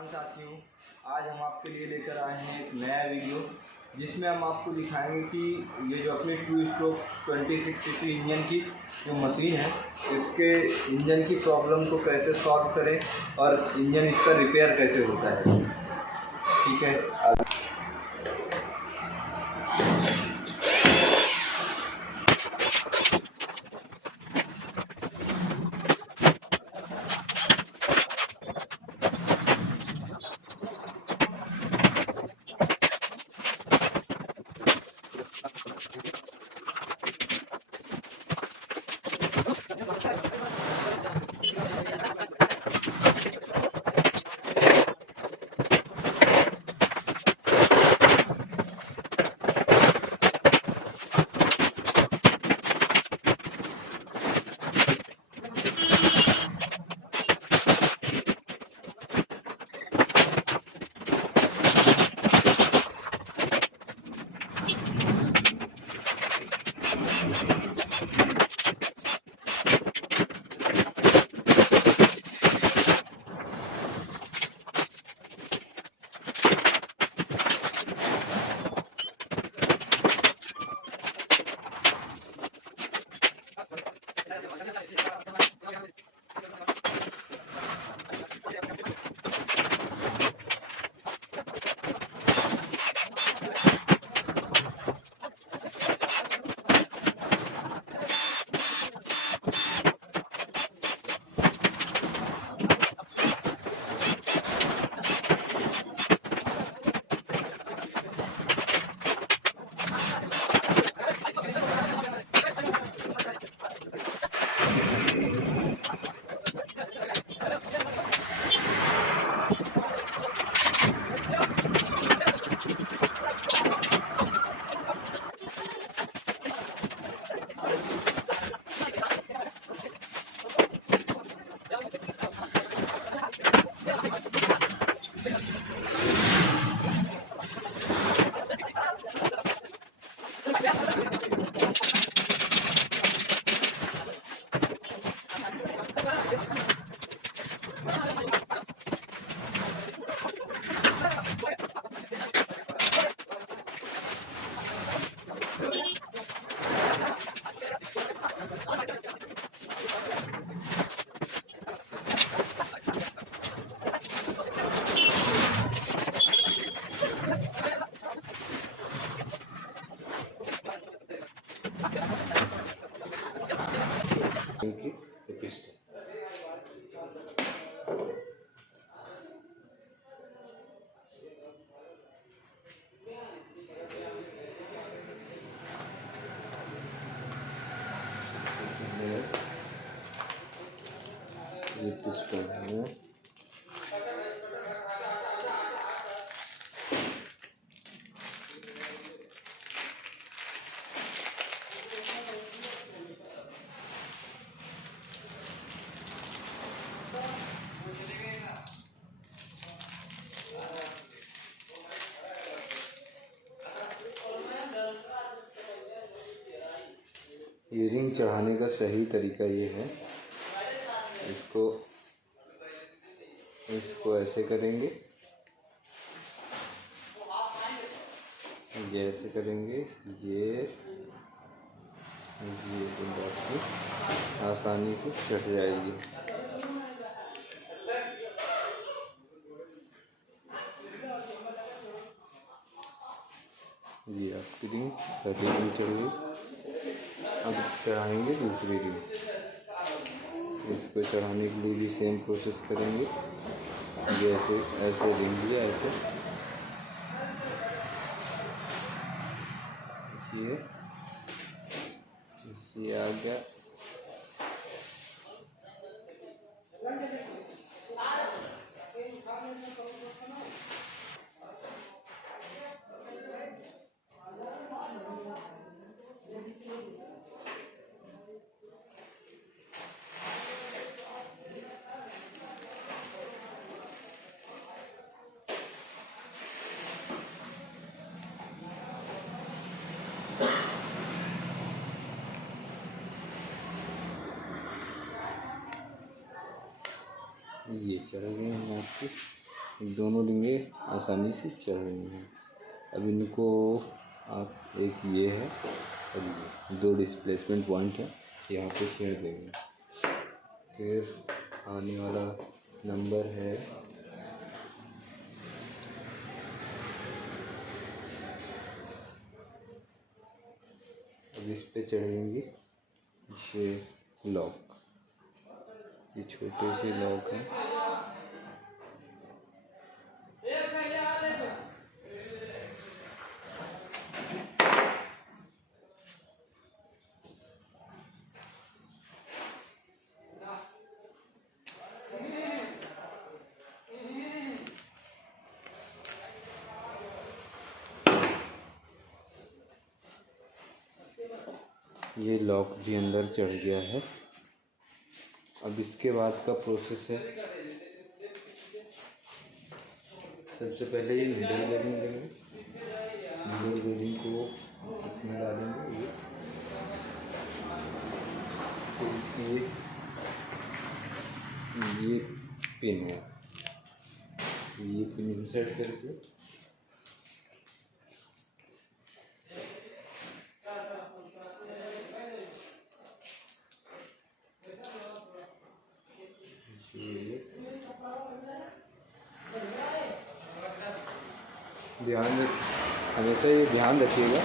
किसान साथियों, आज हम आपके लिए लेकर आए हैं एक नया वीडियो जिसमें हम आपको दिखाएंगे कि ये जो अपनी 2 स्ट्रोक 26 सीसी इंजन की जो मशीन है, इसके इंजन की प्रॉब्लम को कैसे सॉल्व करें और इंजन इसका रिपेयर कैसे होता है। ठीक है, ये पिस्टन है। ये रिंग चढ़ाने का सही तरीका ये है, इसको ऐसे करेंगे, ये ऐसे करेंगे, ये आसानी से चढ़ जाएगी। ये आपकी रिंग पहली रिंग चढ़ गई। अब चढ़ाएंगे दूसरी रिंग। इसको चढ़ाने के लिए भी सेम प्रोसेस करेंगे। ये ऐसे रिंग लिया, ये आ गया। ये चढ़ गए हैं आपकी। दोनों रिंगे आसानी से चढ़ रही हैं। अब इनको आप एक ये है और ये 2 डिस्प्लेसमेंट पॉइंट है, यहाँ पे छेड़ देंगे। फिर आने वाला नंबर है अब इस पे चढ़ेंगे ये लॉक, ये छोटे से लॉक हैं। ये लॉक भी अंदर चढ़ गया है। अब इसके बाद का प्रोसेस है, सबसे पहले ये मिडल बेरिंग लेंगे, मिडल बेरिंग को इसमें डालेंगे। फिर इसकी ये पिन है, ये पिन इंसर्ट करके हमेशा ये ध्यान रखिएगा।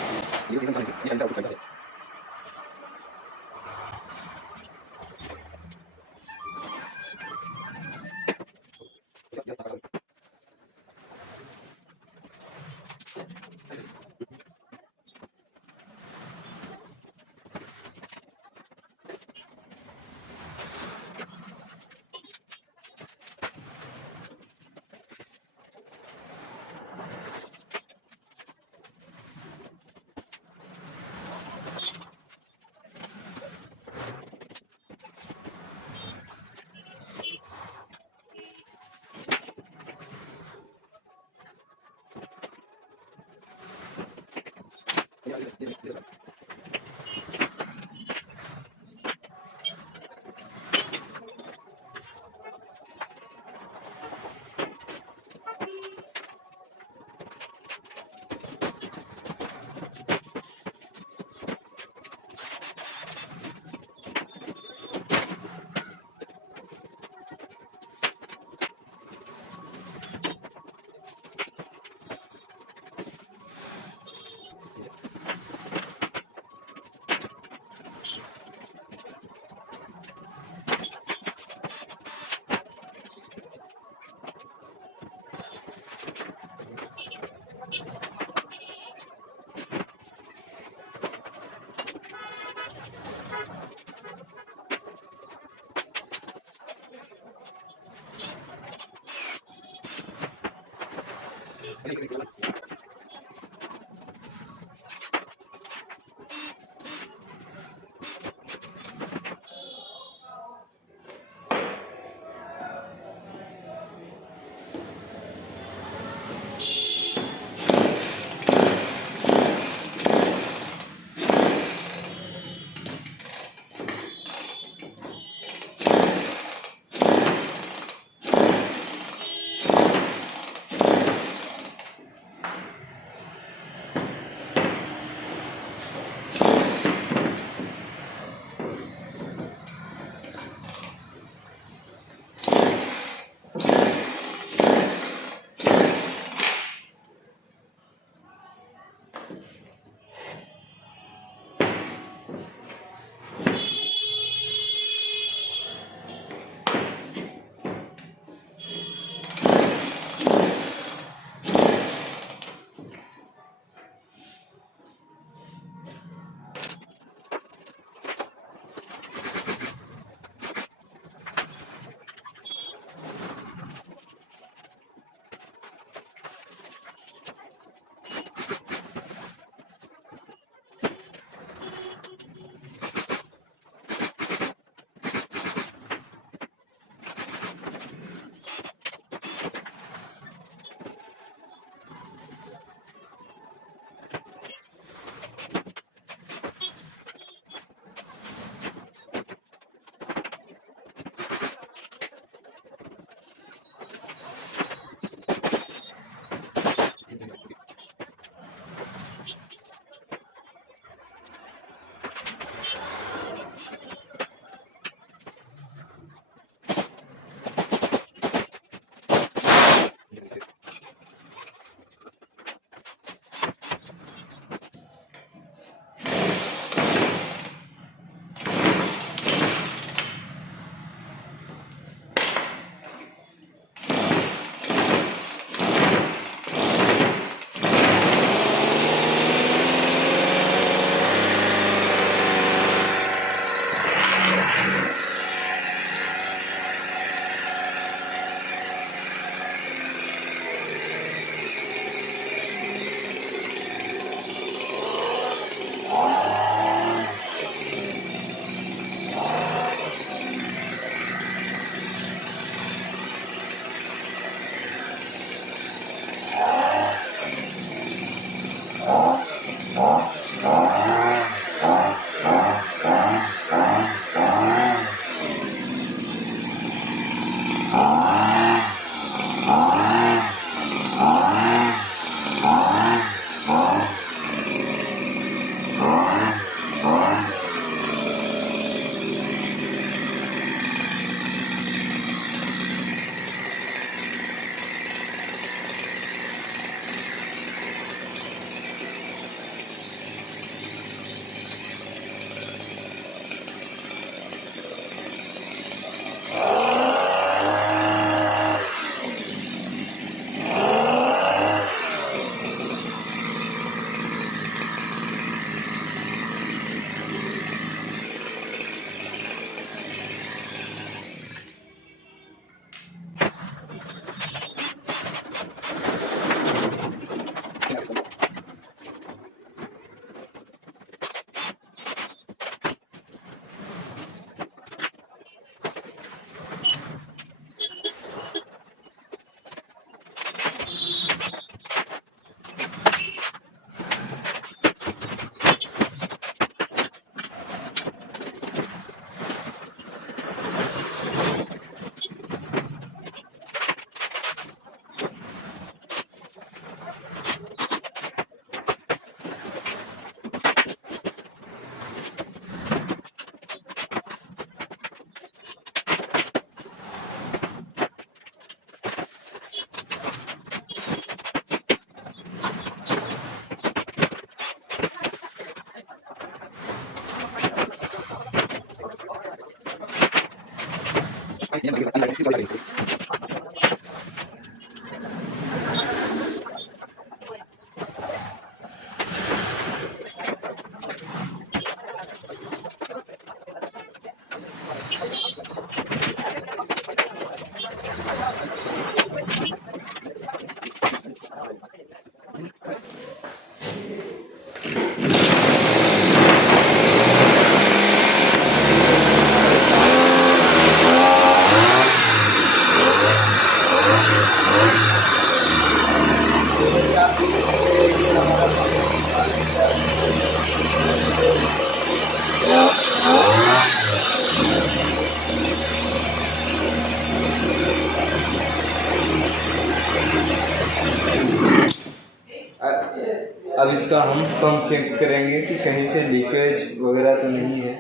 अब इसका हम पंप चेक करेंगे कि कहीं से लीकेज वगैरह तो नहीं है।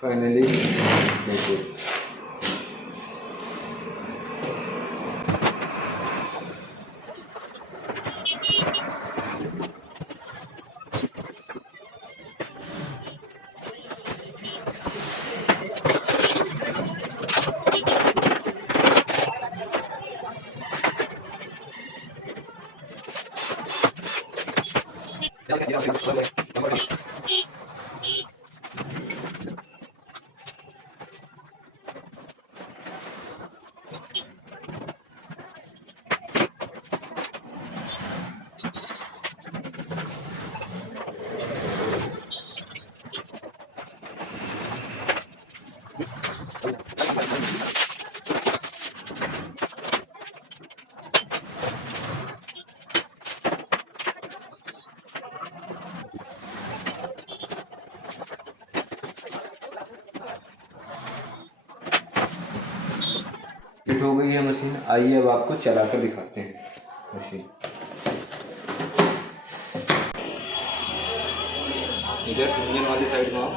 Finally, make it. फिट हो गई है मशीन। आइए अब आपको चला कर दिखाते हैं मशीन। इधर इंजन वाली साइड में आप